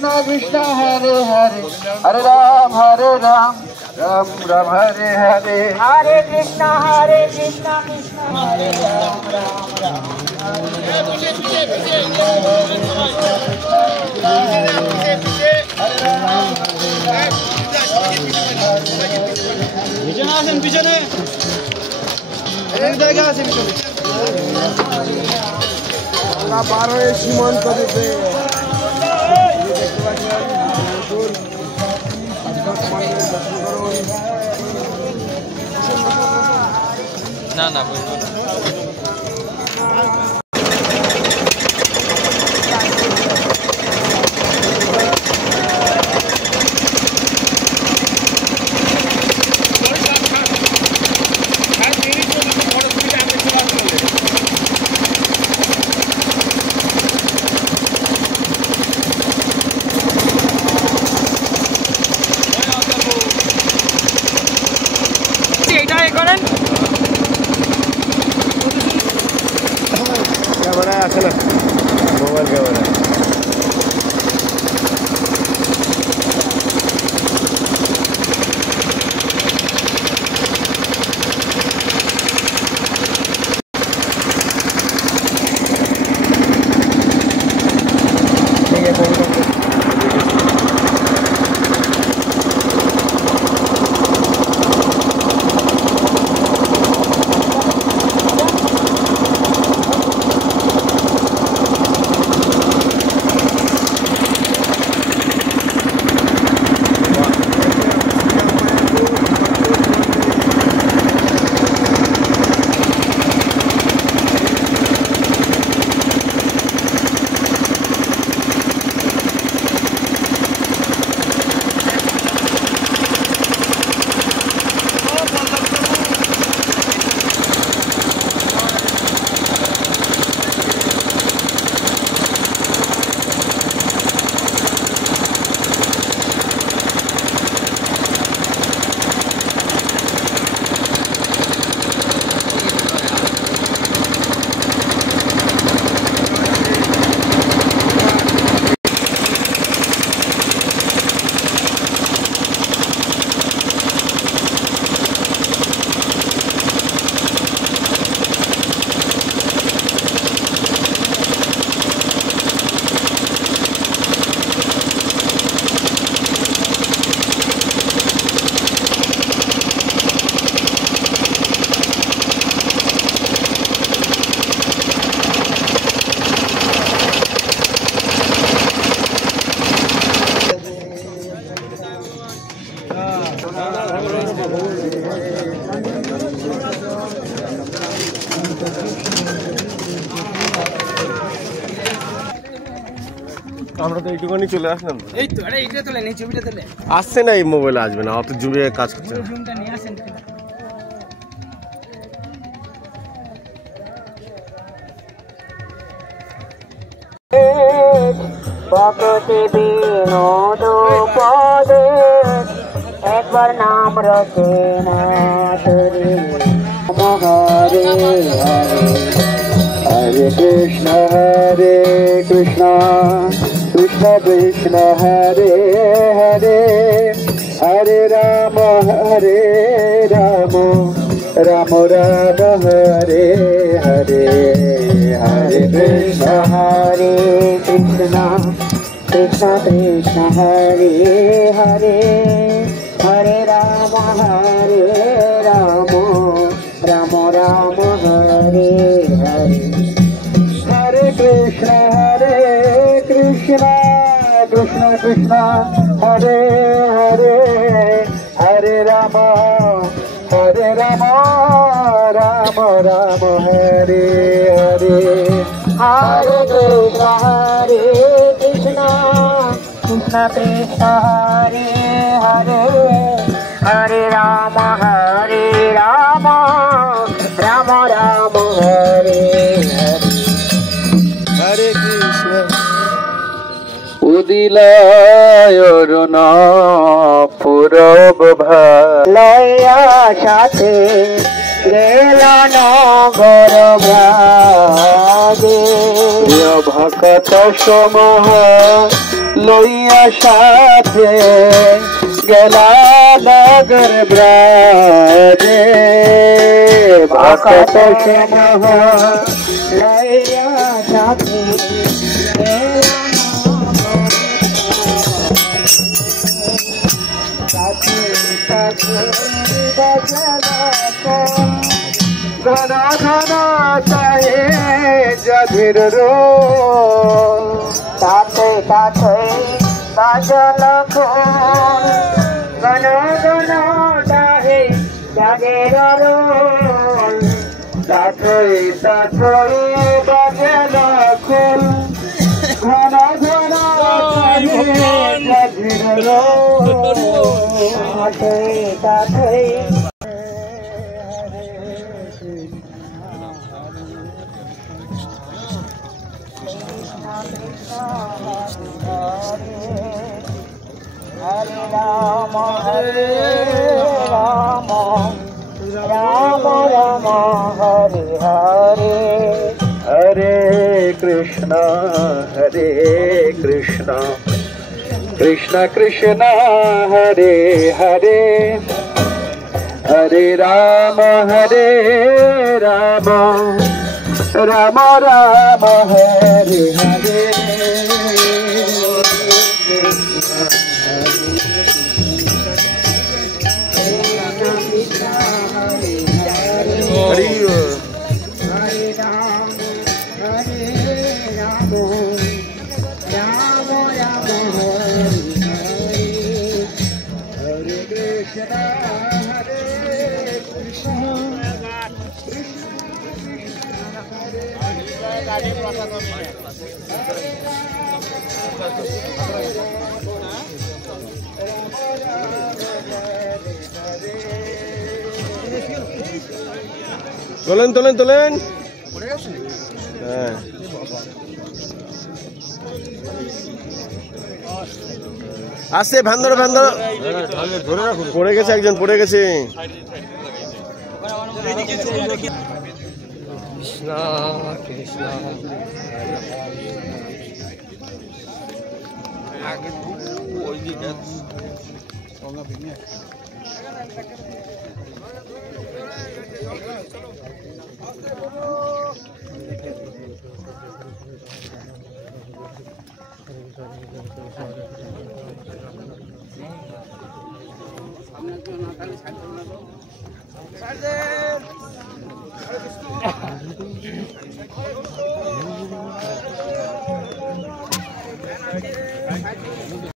कृष्ण कृष्ण हरे हरे हरे राम राम राम हरे हरे हरे कृष्ण कृष्ण हरे राम राम পিছনে আসেন পিছনে জায়গা আছে পিছনে আমরা পার হয়ে সীমান্ত দিতে দেখতে পাচ্ছেন না না कैमरा আছে না মোবাইল ক্যামেরা আমরা তো এইটুকুনি চলে আসলাম এই তো আরে এইটা তোলে এই ছবিটা তোলে আসছে না এই মোবাইলে আসবে না অত জুমে কাজ করছে জুমটা নিয়ে আসেন ভক্তি বিনোদ পদে একবার নাম রচনা করে হরে হরে हरे कृष्ण कृष्ण कृष्ण हरे हरे हरे राम राम राम हरे हरे हरे कृष्ण कृष्ण कृष्ण हरे हरे हरे राम राम राम हरे हरे हरे कृष्ण कृष्ण कृष्ण हरे हरे हरे राम राम राम हरे हरे हरे कृष्ण कृष्ण हरे हरे हरे राम राम राम हरे हरे कृष्ण उदिलायरुण पूरब लया साथे गेला नगर भ्राजे भक्त समूह লইয়া সাথে গেলা নগর ব্রাজে ভক্ত সিংহ লইয়া সাথে ঘন ঘন চাহে যাদের রোল তাতে তাতে বাজল খোল ঘন ঘন চাহে যাদের রোল তাতে তাতে বাজল খোল ঘন ঘন চাহে যাদের রোল তাতে তাতে Hare Rama, Hare Rama, Rama Rama, Hare Hare, Hare Krishna, Krishna Krishna, Hare Hare, Hare Rama, Rama Rama, Hare Hare. তোলেন তোলেন তোলেন হ্যাঁ আসছে ভ্যান ধরো পড়ে গেছে একজন পড়ে গেছে কৃষ্ণ কৃষ্ণ আগে ওই দিকে